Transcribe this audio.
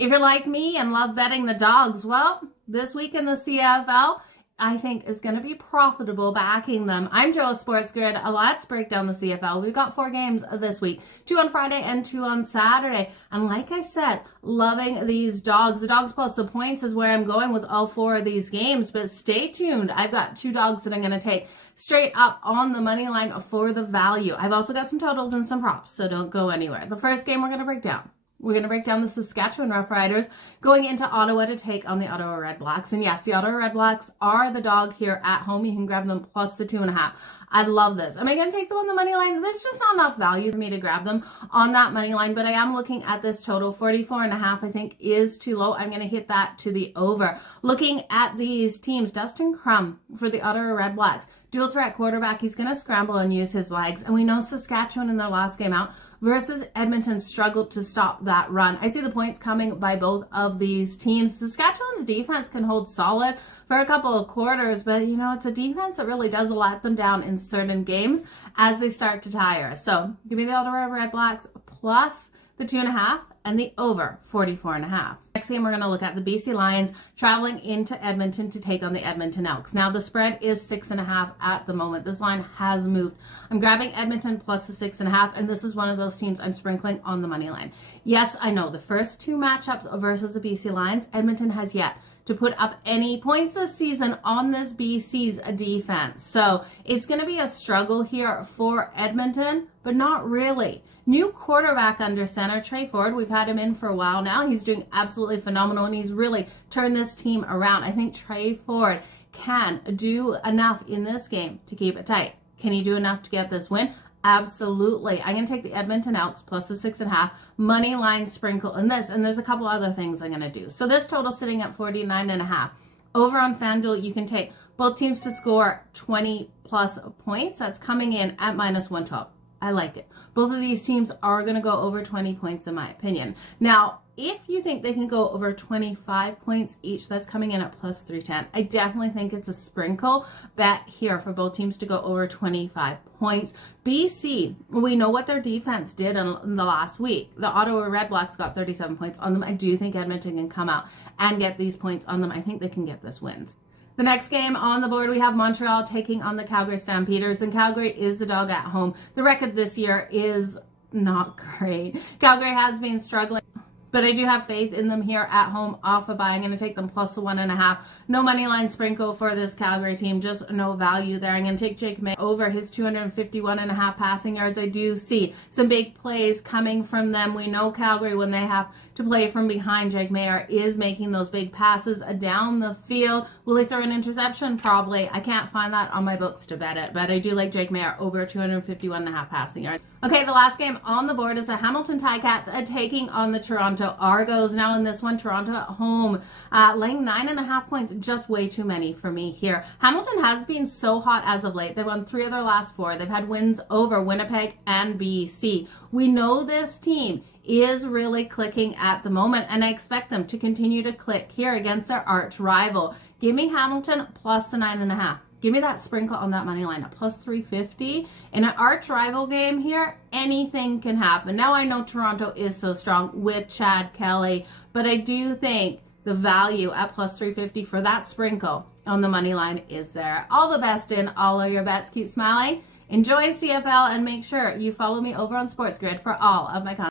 If you're like me and love betting the dogs, well, this week in the CFL, I think is going to be profitable backing them. I'm Joe of Sportsgrid. Let's break down the CFL. We've got 4 games this week, 2 on Friday and 2 on Saturday. And like I said, loving these dogs. The dogs plus the points is where I'm going with all 4 of these games. But stay tuned. I've got 2 dogs that I'm going to take straight up on the money line for the value. I've also got some totals and some props, so don't go anywhere. The first game we're going to break down. We're going to break down the Saskatchewan Roughriders going into Ottawa to take on the Ottawa Redblacks. And yes, the Ottawa Redblacks are the dog here at home. You can grab them plus the 2.5. I love this. Am I going to take them on the money line? There's just not enough value for me to grab them on that money line, but I am looking at this total. 44.5 I think is too low. I'm going to hit that to the over. Looking at these teams, Dustin Crum for the Ottawa Redblacks. Dual threat quarterback. He's going to scramble and use his legs. And we know Saskatchewan in their last game out versus Edmonton struggled to stop that run. I see the points coming by both of these teams. Saskatchewan's defense can hold solid for a couple of quarters, but you know, it's a defense that really does let them down in certain games as they start to tire. So give me the Ottawa Redblacks plus the 2.5 and the over 44.5. Next game, we're going to look at the BC Lions traveling into Edmonton to take on the Edmonton Elks. Now, the spread is 6.5 at the moment. This line has moved. I'm grabbing Edmonton plus the 6.5, and this is one of those teams I'm sprinkling on the money line. Yes, I know the first 2 matchups versus the BC Lions, Edmonton has yet to put up any points this season on this BC's defense. So it's going to be a struggle here for Edmonton, but not really. New quarterback under center, Trey Ford. We've had him in for a while now. He's doing absolutely phenomenal, and he's really turned this team around. I think Trey Ford can do enough in this game to keep it tight. Can he do enough to get this win? Absolutely. I'm going to take the Edmonton Elks plus the 6.5 money line sprinkle in this, and there's a couple other things I'm going to do. So this total sitting at 49.5. Over on FanDuel, you can take both teams to score 20 plus points. That's coming in at minus 112. I like it. Both of these teams are going to go over 20 points in my opinion. Now, if you think they can go over 25 points each, that's coming in at plus 310. I definitely think it's a sprinkle bet here for both teams to go over 25 points. BC, we know what their defense did in the last week. The Ottawa Redblacks got 37 points on them. I do think Edmonton can come out and get these points on them. I think they can get this wins. The next game on the board, we have Montreal taking on the Calgary Stampeders, and Calgary is the dog at home. The record this year is not great. Calgary has been struggling, but I do have faith in them here at home off a bye. I'm going to take them plus the 1.5. No money line sprinkle for this Calgary team, just no value there. I'm going to take Jake May over his 251.5 passing yards. I do see some big plays coming from them. We know Calgary, when they have to play from behind, Jake Mayer is making those big passes down the field. Will he throw an interception? Probably. I can't find that on my books to bet it, but I do like Jake Mayer over 251.5 passing yards. Okay, the last game on the board is the Hamilton Ticats taking on the Toronto Argos. Now in this one, Toronto at home, laying 9.5 points, just way too many for me here. Hamilton has been so hot as of late. They've won 3 of their last 4. They've had wins over Winnipeg and BC. We know this team is really clicking at the moment, and I expect them to continue to click here against their arch rival. Give me Hamilton plus the 9.5. Give me that sprinkle on that money line at plus 350. In an arch rival game here, anything can happen. Now I know Toronto is so strong with Chad Kelly, but I do think the value at plus 350 for that sprinkle on the money line is there. All the best in all of your bets. Keep smiling. Enjoy CFL, and make sure you follow me over on Sportsgrid for all of my content.